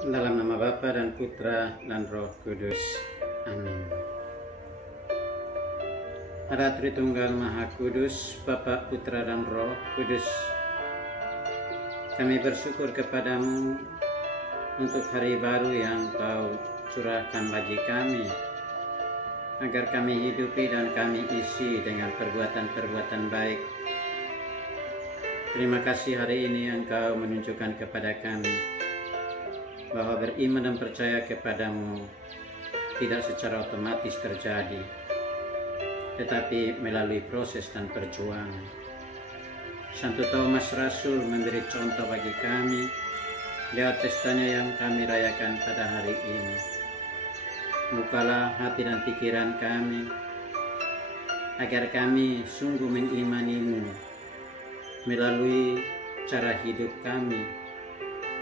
Dalam nama Bapa dan Putra dan Roh Kudus. Amin. Ada Tritunggal Maha Kudus, Bapa, Putra dan Roh Kudus. Kami bersyukur kepadamu untuk hari baru yang Kau curahkan bagi kami, agar kami hidupi dan kami isi dengan perbuatan-perbuatan baik. Terima kasih hari ini Engkau menunjukkan kepada kami bahwa beriman dan percaya kepadamu tidak secara otomatis terjadi, tetapi melalui proses dan perjuangan. Santo Thomas Rasul memberi contoh bagi kami lewat pestanya yang kami rayakan pada hari ini. Bukalah hati dan pikiran kami, agar kami sungguh mengimanimu melalui cara hidup kami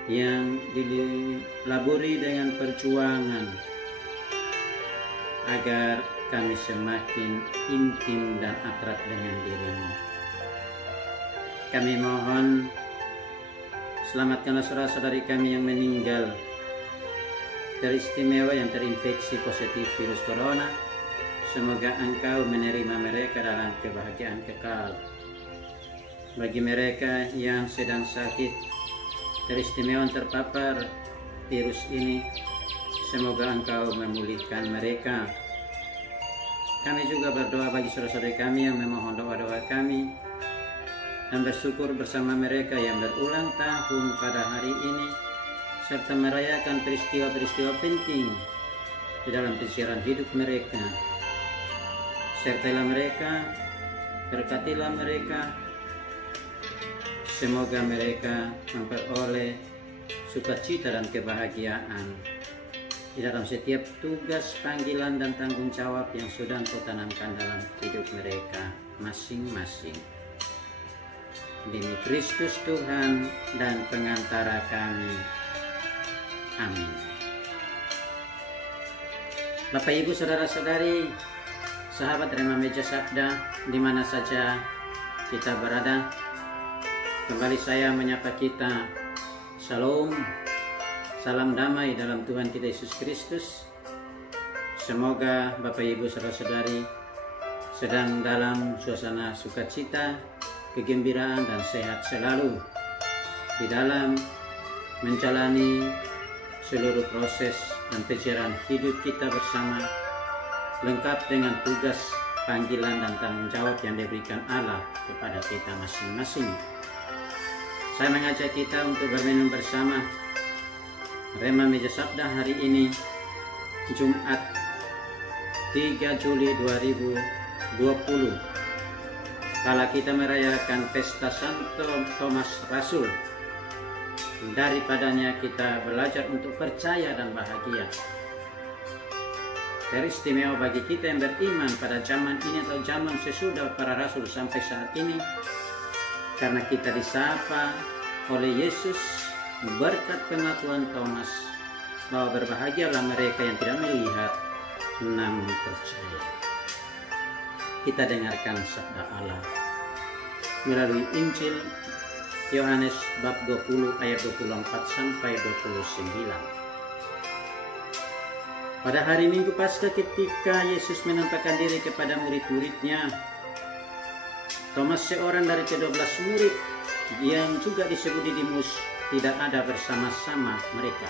yang dilaburi dengan perjuangan, agar kami semakin intim dan akrab dengan dirimu. Kami mohon, selamatkanlah saudara-saudari kami yang meninggal teristimewa yang terinfeksi positif virus corona. Semoga Engkau menerima mereka dalam kebahagiaan kekal. Bagi mereka yang sedang sakit teristimewa terpapar virus ini, semoga Engkau memulihkan mereka. Kami juga berdoa bagi saudara-saudari kami yang memohon doa-doa kami, dan bersyukur bersama mereka yang berulang tahun pada hari ini, serta merayakan peristiwa-peristiwa penting di dalam perjalanan hidup mereka. Sertailah mereka, berkatilah mereka. Semoga mereka memperoleh sukacita dan kebahagiaan di dalam setiap tugas, panggilan, dan tanggung jawab yang sudah Engkau tanamkan dalam hidup mereka masing-masing. Demi Kristus Tuhan dan pengantara kami. Amin. Bapak, Ibu, saudara-saudari, sahabat Rema Meja Sabda, di mana saja kita berada, kembali saya menyapa kita. Shalom, salam damai dalam Tuhan kita Yesus Kristus. Semoga Bapak, Ibu, saudara-saudari sedang dalam suasana sukacita, kegembiraan, dan sehat selalu di dalam menjalani seluruh proses dan perjalanan hidup kita bersama, lengkap dengan tugas, panggilan, dan tanggung jawab yang diberikan Allah kepada kita masing-masing. Saya mengajak kita untuk berminum bersama Rema Meja Sabda hari ini, Jumat 3 Juli 2020. Kala kita merayakan pesta Santo Thomas Rasul. Daripadanya kita belajar untuk percaya dan bahagia. Teristimewa bagi kita yang beriman pada zaman ini atau zaman sesudah para rasul sampai saat ini, karena kita disapa oleh Yesus berkat pengakuan Thomas bahwa berbahagialah mereka yang tidak melihat namun percaya. Kita dengarkan sabda Allah melalui Injil Yohanes bab 20 ayat 24 sampai 29. Pada hari Minggu Paskah, ketika Yesus menampakkan diri kepada murid-muridnya, Thomas, seorang dari ke-12 murid yang juga disebut Didimus, tidak ada bersama-sama mereka.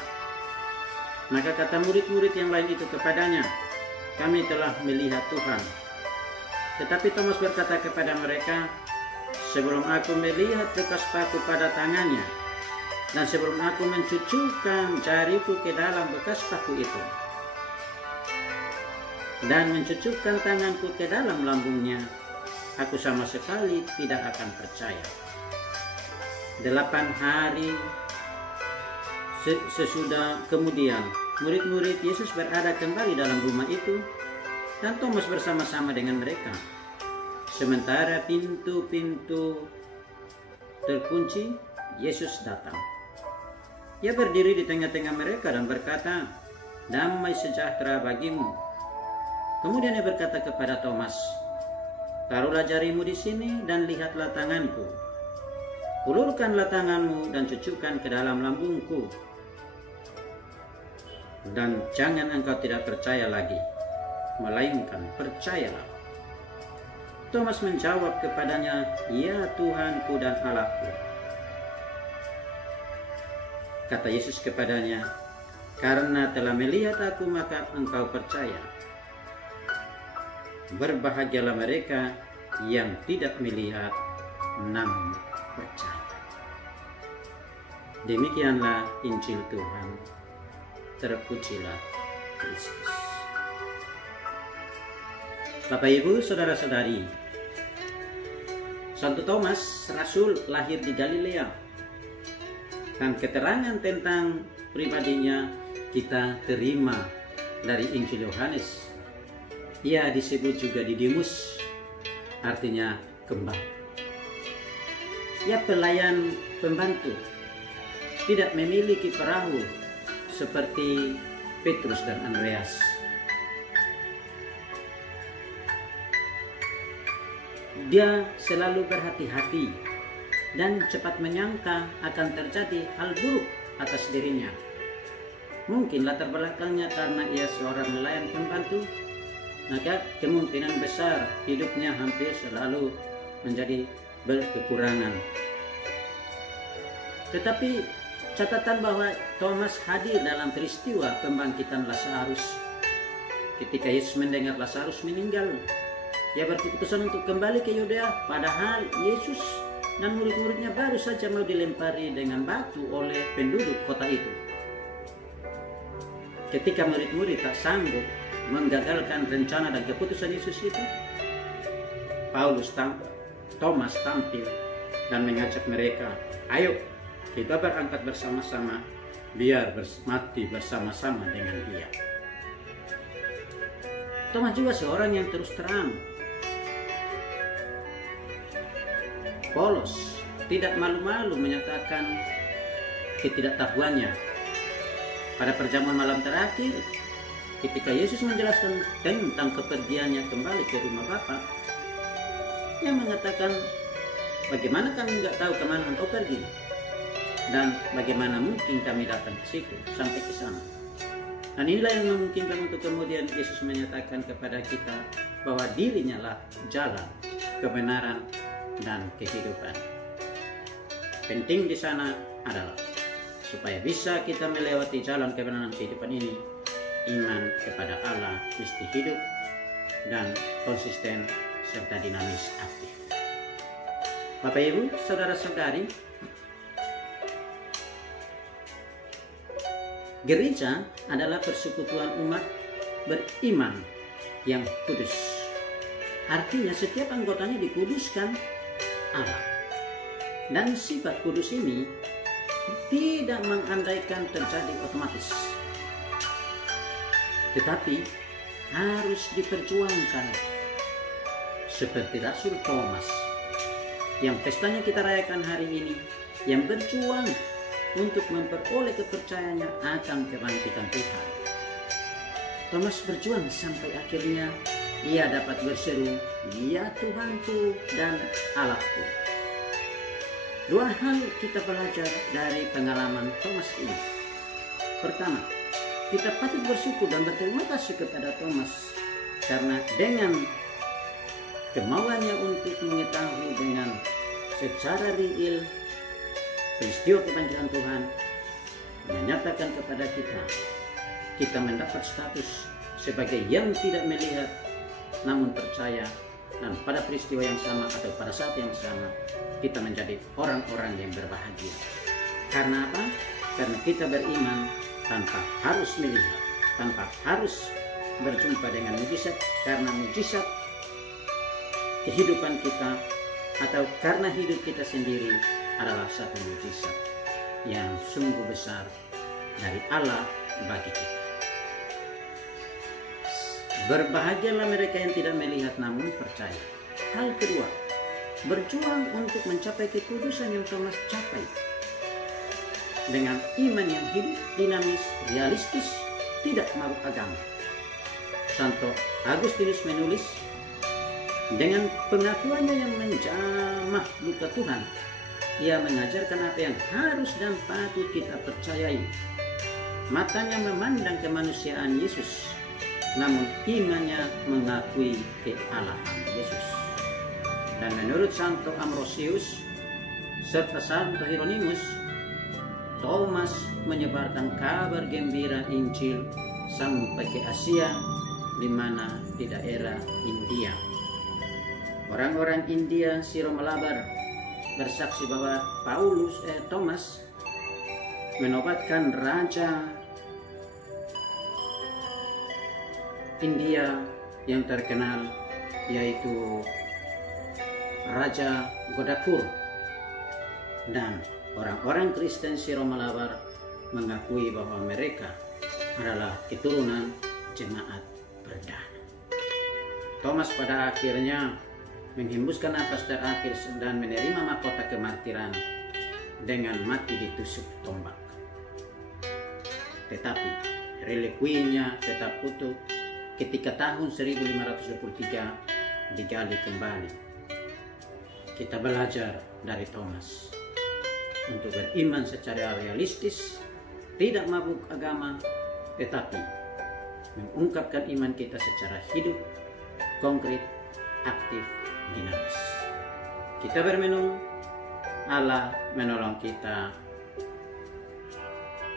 Maka kata murid-murid yang lain itu kepadanya, "Kami telah melihat Tuhan." Tetapi Thomas berkata kepada mereka, "Sebelum aku melihat bekas paku pada tangannya, dan sebelum aku mencucukkan jariku ke dalam bekas paku itu, dan mencucukkan tanganku ke dalam lambungnya, aku sama sekali tidak akan percaya." 8 hari sesudah kemudian, murid-murid Yesus berada kembali dalam rumah itu, dan Thomas bersama-sama dengan mereka. Sementara pintu-pintu terkunci, Yesus datang. Ia berdiri di tengah-tengah mereka dan berkata, "Damai sejahtera bagimu." Kemudian ia berkata kepada Thomas, "Taruhlah jarimu di sini dan lihatlah tanganku. Ulurkanlah tanganmu dan cucukkan ke dalam lambungku. dan jangan engkau tidak percaya lagi, melainkan percayalah. Thomas menjawab kepadanya, "Ya Tuhanku dan Allahku." Kata Yesus kepadanya, "Karena telah melihat aku, maka engkau percaya. Berbahagialah mereka yang tidak melihat namun percaya." Demikianlah Injil Tuhan. Terpujilah Kristus. Bapak, Ibu, saudara-saudari, Santo Thomas Rasul lahir di Galilea, dan keterangan tentang pribadinya kita terima dari Injil Yohanes. Ia disebut juga Didimus, artinya kembal. Ia pelayan pembantu, tidak memiliki perahu seperti Petrus dan Andreas. Dia selalu berhati-hati dan cepat menyangka akan terjadi hal buruk atas dirinya. Mungkin latar belakangnya karena ia seorang nelayan pembantu, maka kemungkinan besar hidupnya hampir selalu menjadi berkekurangan. Tetapi catatan bahwa Thomas hadir dalam peristiwa pembangkitan Lazarus. Ketika Yesus mendengar Lazarus meninggal, ia berkeputusan untuk kembali ke Yudea, padahal Yesus dan murid-muridnya baru saja mau dilempari dengan batu oleh penduduk kota itu. Ketika murid-murid tak sanggup menggagalkan rencana dan keputusan Yesus itu, Thomas tampil dan mengajak mereka, "Ayo, kita berangkat bersama-sama, biar mati bersama-sama dengan Dia." Thomas juga seorang yang terus terang, polos, tidak malu-malu menyatakan ketidaktahuannya. Pada perjamuan malam terakhir, ketika Yesus menjelaskan tentang kepergiannya kembali ke rumah Bapa, ia mengatakan, "Bagaimana kami nggak tahu kemana engkau pergi? Dan bagaimana mungkin kami datang ke situ sampai ke sana?" Dan inilah yang memungkinkan untuk kemudian Yesus menyatakan kepada kita bahwa dirinya lah jalan, kebenaran, dan kehidupan. Penting di sana adalah supaya bisa kita melewati jalan kebenaran kehidupan ini, iman kepada Allah mesti hidup dan konsisten serta dinamis aktif. Bapak, Ibu, saudara-saudari, gereja adalah persekutuan umat beriman yang kudus. Artinya setiap anggotanya dikuduskan Allah. Dan sifat kudus ini tidak mengandaikan terjadi otomatis, tetapi harus diperjuangkan. Seperti Rasul Thomas yang pestanya kita rayakan hari ini, yang berjuang untuk memperoleh kepercayaannya akan kebangkitan Tuhan. Thomas berjuang sampai akhirnya ia dapat berseru, "Ya Tuhanku dan Allahku." Dua hal kita belajar dari pengalaman Thomas ini. Pertama, kita patut bersyukur dan berterima kasih kepada Thomas karena dengan kemauannya untuk mengetahui dengan secara real peristiwa kebangkitan Tuhan, menyatakan kepada kita mendapat status sebagai yang tidak melihat namun percaya, dan pada peristiwa yang sama atau pada saat yang sama kita menjadi orang-orang yang berbahagia. Karena apa? Karena kita beriman tanpa harus melihat, tanpa harus berjumpa dengan mujizat, karena mujizat kehidupan kita atau karena hidup kita sendiri adalah satu mujizat yang sungguh besar dari Allah bagi kita. Berbahagialah mereka yang tidak melihat namun percaya. Hal kedua, berjuang untuk mencapai kekudusan yang Thomas capai. Dengan iman yang hidup, dinamis, realistis, tidak mabuk agama. Santo Agustinus menulis, dengan pengakuannya yang menjamah luka Tuhan, ia mengajarkan apa yang harus dan patut kita percayai. Matanya memandang kemanusiaan Yesus, namun imannya mengakui kealahan Yesus. Dan menurut Santo Ambrosius serta Santo Hieronymus, Thomas menyebarkan kabar gembira Injil sampai ke Asia, di mana di daerah India. Orang-orang India Syro Malabar bersaksi bahwa Thomas menobatkan raja India yang terkenal, yaitu Raja Godapur. Dan orang-orang Kristen Syro Malabar mengakui bahwa mereka adalah keturunan jemaat perdana. Thomas pada akhirnya menghembuskan nafas terakhir dan menerima mahkota kemartiran dengan mati ditusuk tombak. Tetapi relikuinya tetap utuh ketika tahun 1523 digali kembali. Kita belajar dari Thomas untuk beriman secara realistis, tidak mabuk agama, tetapi mengungkapkan iman kita secara hidup, konkret, aktif, dinamis. Kita bermenung, Allah menolong kita.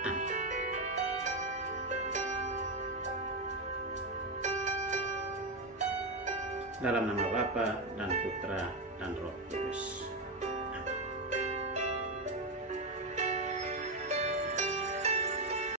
Amin. Dalam nama Bapa dan Putra dan Roh Kudus.